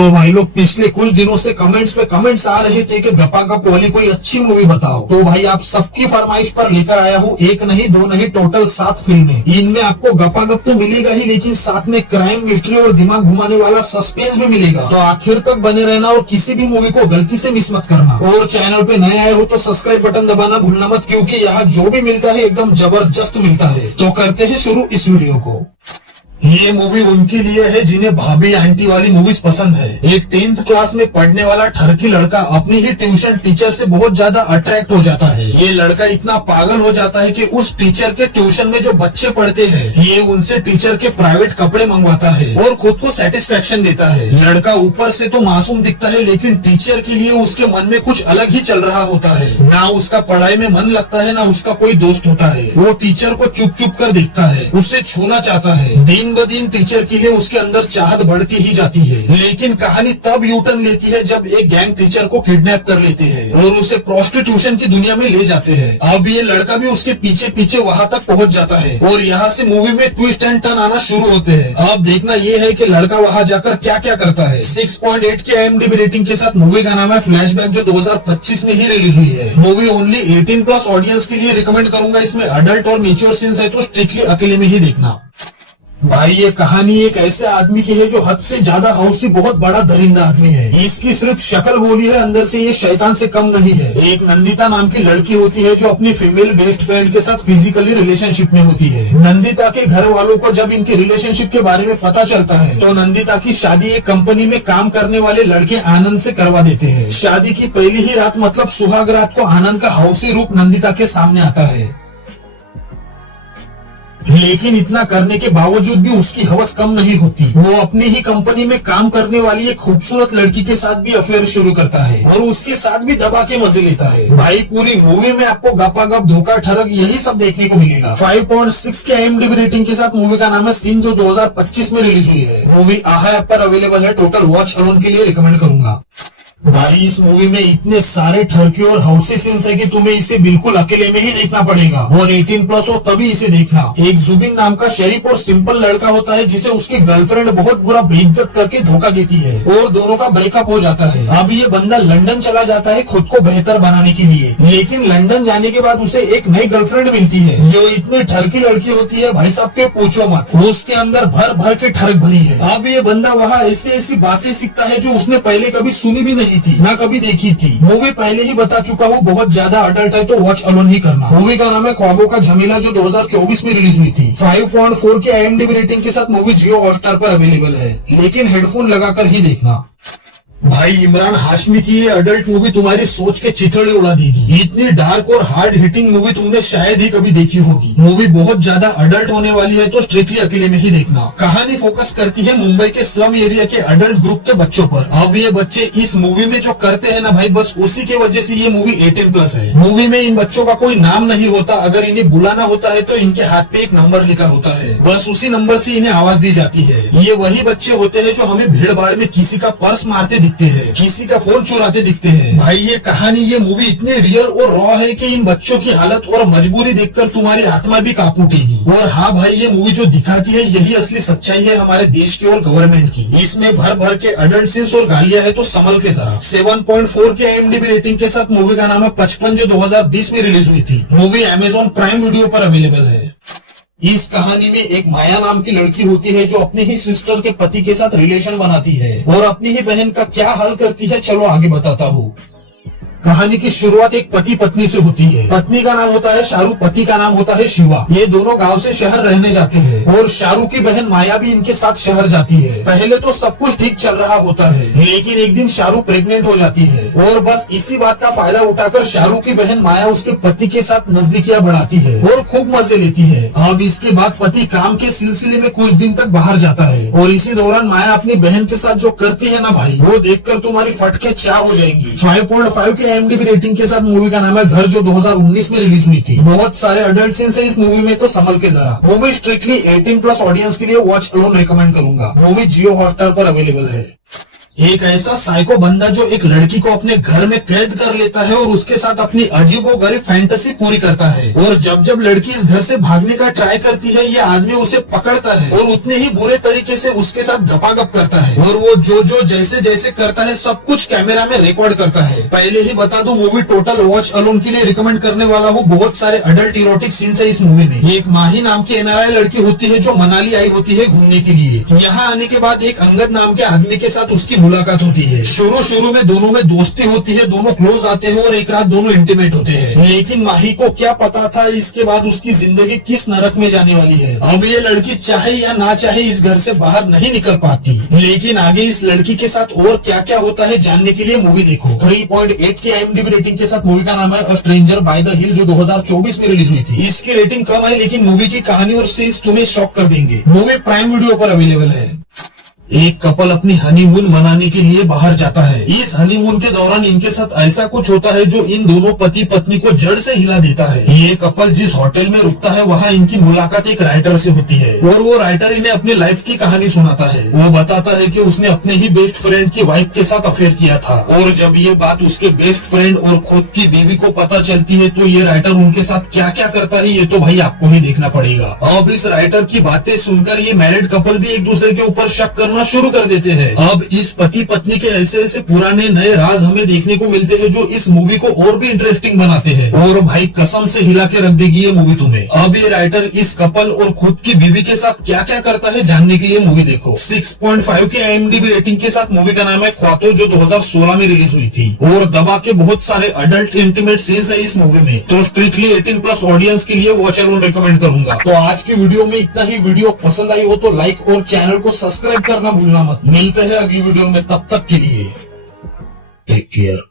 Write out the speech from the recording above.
तो भाई लोग पिछले कुछ दिनों से कमेंट्स पे कमेंट्स आ रहे थे कि गपागप वाली कोई अच्छी मूवी बताओ। तो भाई आप सबकी फरमाइश पर लेकर आया हूँ एक नहीं दो नहीं टोटल 7 फिल्में। इनमें आपको गपागप तो मिलेगा ही, लेकिन साथ में क्राइम मिस्ट्री और दिमाग घुमाने वाला सस्पेंस भी मिलेगा। तो आखिर तक बने रहना और किसी भी मूवी को गलती से मिस मत करना। और चैनल पे नए आए हो तो सब्सक्राइब बटन दबाना भूलना मत, क्योंकि यहाँ जो भी मिलता है एकदम जबरदस्त मिलता है। तो करते हैं शुरू इस वीडियो को। ये मूवी उनके लिए है जिन्हें भाभी आंटी वाली मूवीज पसंद है। एक 10th क्लास में पढ़ने वाला ठरकी लड़का अपनी ही ट्यूशन टीचर से बहुत ज्यादा अट्रैक्ट हो जाता है। ये लड़का इतना पागल हो जाता है कि उस टीचर के ट्यूशन में जो बच्चे पढ़ते हैं ये उनसे टीचर के प्राइवेट कपड़े मंगवाता है और खुद को सेटिस्फेक्शन देता है। लड़का ऊपर से तो मासूम दिखता है, लेकिन टीचर के लिए उसके मन में कुछ अलग ही चल रहा होता है। ना उसका पढ़ाई में मन लगता है, ना उसका कोई दोस्त होता है। वो टीचर को चुप चुप कर देखता है, उससे छूना चाहता है। दिन ब दिन टीचर के लिए उसके अंदर चाहत बढ़ती ही जाती है। लेकिन कहानी तब यूटर्न लेती है जब एक गैंग टीचर को किडनैप कर लेते हैं और उसे प्रोस्टिट्यूशन की दुनिया में ले जाते हैं। अब ये लड़का भी उसके पीछे पीछे वहां तक पहुंच जाता है और यहाँ से मूवी में ट्विस्ट एंड टर्न आना शुरू होते हैं। अब देखना ये है कि लड़का वहां जाकर क्या क्या करता है। 6.8 की IMDb रेटिंग के साथ मूवी का नाम है फ्लैशबैक, जो 2025 में ही रिलीज हुई है। मूवी ओनली 18+ ऑडियंस के लिए रिकमेंड करूंगा। इसमें अडल्ट और मैच्योर सीन्स है तो स्ट्रिक्टली अकेले में ही देखना। भाई ये कहानी एक ऐसे आदमी की है जो हद से ज्यादा हौसी बहुत बड़ा दरिंदा आदमी है। इसकी सिर्फ शक्ल बोली है, अंदर से ये शैतान से कम नहीं है। एक नंदिता नाम की लड़की होती है जो अपनी फीमेल बेस्ट फ्रेंड के साथ फिजिकली रिलेशनशिप में होती है। नंदिता के घर वालों को जब इनकी रिलेशनशिप के बारे में पता चलता है तो नंदिता की शादी एक कंपनी में काम करने वाले लड़के आनंद से करवा देते हैं। शादी की पहली ही रात मतलब सुहाग रात को आनंद का हौसी रूप नंदिता के सामने आता है। लेकिन इतना करने के बावजूद भी उसकी हवस कम नहीं होती। वो अपनी ही कंपनी में काम करने वाली एक खूबसूरत लड़की के साथ भी अफेयर शुरू करता है और उसके साथ भी दबा के मजे लेता है। भाई पूरी मूवी में आपको गपागप धोखा ठरक यही सब देखने को मिलेगा। 5.6 के IMDb रेटिंग के साथ मूवी का नाम है सीन, जो 2025 में रिलीज हुई है। मूवी आहा ऐप पर अवेलेबल है। टोटल वॉच अलोन के लिए रिकमेंड करूंगा। भाई इस मूवी में इतने सारे ठरके और हौसी सीन्स है कि तुम्हें इसे बिल्कुल अकेले में ही देखना पड़ेगा और 18+ हो तभी इसे देखना। एक जुबिन नाम का शरीफ और सिंपल लड़का होता है जिसे उसकी गर्लफ्रेंड बहुत बुरा बेइज्जत करके धोखा देती है और दोनों का ब्रेकअप हो जाता है। अब ये बंदा लंदन चला जाता है खुद को बेहतर बनाने के लिए, लेकिन लंदन जाने के बाद उसे एक नई गर्लफ्रेंड मिलती है जो इतनी ठरकी लड़की होती है भाई साहब के पूछो मत। उसके अंदर भर भर के ठरक भरी है। अब ये बंदा वहाँ ऐसी ऐसी बातें सीखता है जो उसने पहले कभी सुनी भी नहीं थी, ना कभी देखी थी। मूवी पहले ही बता चुका हूँ, बहुत ज्यादा अडल्ट है तो वॉच अलोन ही करना। मूवी का नाम है ख्वाबों का झमेला, जो 2024 में रिलीज हुई थी। 5.4 की IMDb रेटिंग के साथ मूवी जियो हॉटस्टार पर अवेलेबल है, लेकिन हेडफोन लगाकर ही देखना। भाई इमरान हाशमी की ये अडल्ट मूवी तुम्हारी सोच के चिथड़े उड़ा देगी। इतनी डार्क और हार्ड हिटिंग मूवी तुमने शायद ही कभी देखी होगी। मूवी बहुत ज्यादा अडल्ट होने वाली है तो स्ट्रिक्टली अकेले में ही देखना। कहानी फोकस करती है मुंबई के स्लम एरिया के अडल्ट ग्रुप के बच्चों पर। अब ये बच्चे इस मूवी में जो करते हैं ना भाई, बस उसी के वजह से ये मूवी 18+ है। मूवी में इन बच्चों का कोई नाम नहीं होता। अगर इन्हें बुलाना होता है तो इनके हाथ पे एक नंबर लिखा होता है, बस उसी नंबर से इन्हें आवाज दी जाती है। ये वही बच्चे होते हैं जो हमें भीड़ भाड़ में किसी का पर्स मारते दिखते हैं, किसी का फोन चुराते दिखते हैं। भाई ये कहानी, ये मूवी इतनी रियल और रॉ है कि इन बच्चों की हालत और मजबूरी देखकर तुम्हारी आत्मा भी कांप उठेगी। और हाँ भाई, ये मूवी जो दिखाती है यही असली सच्चाई है हमारे देश की और गवर्नमेंट की। इसमें भर भर के अडल्ट सीन्स और गालियां है तो संभल के जरा। 7.4 के IMDb रेटिंग के साथ मूवी का नाम है 55, जो 2020 में रिलीज हुई थी। मूवी Amazon प्राइम वीडियो पर अवेलेबल है। इस कहानी में एक माया नाम की लड़की होती है जो अपनी ही सिस्टर के पति के साथ रिलेशन बनाती है और अपनी ही बहन का क्या हाल करती है चलो आगे बताता हूँ। कहानी की शुरुआत एक पति पत्नी से होती है। पत्नी का नाम होता है शाहरुख, पति का नाम होता है शिवा। ये दोनों गांव से शहर रहने जाते हैं और शाहरुख की बहन माया भी इनके साथ शहर जाती है। पहले तो सब कुछ ठीक चल रहा होता है, लेकिन एक दिन शाहरुख प्रेग्नेंट हो जाती है और बस इसी बात का फायदा उठाकर शाहरुख की बहन माया उसके पति के साथ नजदीकियां बढ़ाती है और खूब मजे लेती है। अब इसके बाद पति काम के सिलसिले में कुछ दिन तक बाहर जाता है और इसी दौरान माया अपनी बहन के साथ जो करती है ना भाई, वो देखकर तुम्हारी फटके चा हो जाएंगी। 5.5 के IMDb रेटिंग के साथ मूवी का नाम है घर, जो 2019 में रिलीज हुई थी। बहुत सारे अडल्ट सीन्स है इस मूवी में तो संभल के जरा। मूवी स्ट्रिक्टली 18+ ऑडियंस के लिए वॉच अलोन रिकमेंड करूंगा। मूवी जियो हॉटस्टार पर अवेलेबल है। एक ऐसा साइको बंदा जो एक लड़की को अपने घर में कैद कर लेता है और उसके साथ अपनी अजीबोगरीब फैंटेसी पूरी करता है, और जब जब लड़की इस घर से भागने का ट्राई करती है ये आदमी उसे पकड़ता है और उतने ही बुरे तरीके से उसके साथ धपागप करता है, और वो जो जैसे जैसे करता है सब कुछ कैमरा में रिकॉर्ड करता है। पहले ही बता दूं, मूवी टोटल वॉच अलोन के लिए रिकमेंड करने वाला हूँ। बहुत सारे अडल्ट इरोटिक सीन्स है इस मूवी में। ये एक माही नाम की NRI लड़की होती है जो मनाली आई होती है घूमने के लिए। यहाँ आने के बाद एक अंगद नाम के आदमी के साथ उसकी मुलाकात होती है। शुरू में दोनों में दोस्ती होती है, दोनों क्लोज आते हैं और एक रात दोनों इंटीमेट होते हैं। लेकिन माही को क्या पता था इसके बाद उसकी जिंदगी किस नरक में जाने वाली है। अब ये लड़की चाहे या ना चाहे इस घर से बाहर नहीं निकल पाती, लेकिन आगे इस लड़की के साथ और क्या क्या होता है जानने के लिए मूवी देखो। 3.8 की IMDb रेटिंग के साथ मूवी का नाम है अ स्ट्रेंजर बाय द हिल, जो 2024 में रिलीज हुई थी। इसकी रेटिंग कम है लेकिन मूवी की कहानी और सीन्स तुम्हें शॉक कर देंगे। मूवी प्राइम वीडियो पर अवेलेबल है। एक कपल अपनी हनीमून मनाने के लिए बाहर जाता है। इस हनीमून के दौरान इनके साथ ऐसा कुछ होता है जो इन दोनों पति पत्नी को जड़ से हिला देता है। ये कपल जिस होटल में रुकता है वहाँ इनकी मुलाकात एक राइटर से होती है और वो राइटर इन्हें अपनी लाइफ की कहानी सुनाता है। वो बताता है कि उसने अपने ही बेस्ट फ्रेंड की वाइफ के साथ अफेयर किया था, और जब ये बात उसके बेस्ट फ्रेंड और खुद की बीवी को पता चलती है तो ये राइटर उनके साथ क्या क्या करता है ये तो भाई आपको ही देखना पड़ेगा। अब इस राइटर की बातें सुनकर ये मैरिड कपल भी एक दूसरे के ऊपर शक करना शुरू कर देते हैं। अब इस पति पत्नी के ऐसे ऐसे पुराने नए राज हमें देखने को मिलते हैं जो इस मूवी को और भी इंटरेस्टिंग बनाते हैं, और भाई कसम से हिला के रख देगी ये मूवी तुम्हें। अब ये राइटर इस कपल और खुद की बीवी के साथ क्या क्या करता है जानने के लिए मूवी देखो। 6.5 की IMDb रेटिंग के साथ मूवी का नाम है ख्वातो, जो 2016 में रिलीज हुई थी, और दबा के बहुत सारे अडल्ट इंटीमेट सीन्स है इस मूवी में। तो स्ट्रिक्टली 18+ ऑडियंस के लिए वॉच अलोन रिकमेंड करूंगा। तो आज की वीडियो में इतना ही। वीडियो पसंद आई हो तो लाइक और चैनल को सब्सक्राइब करना भूलना मत। मिलते हैं अगली वीडियो में, तब तक के लिए टेक केयर।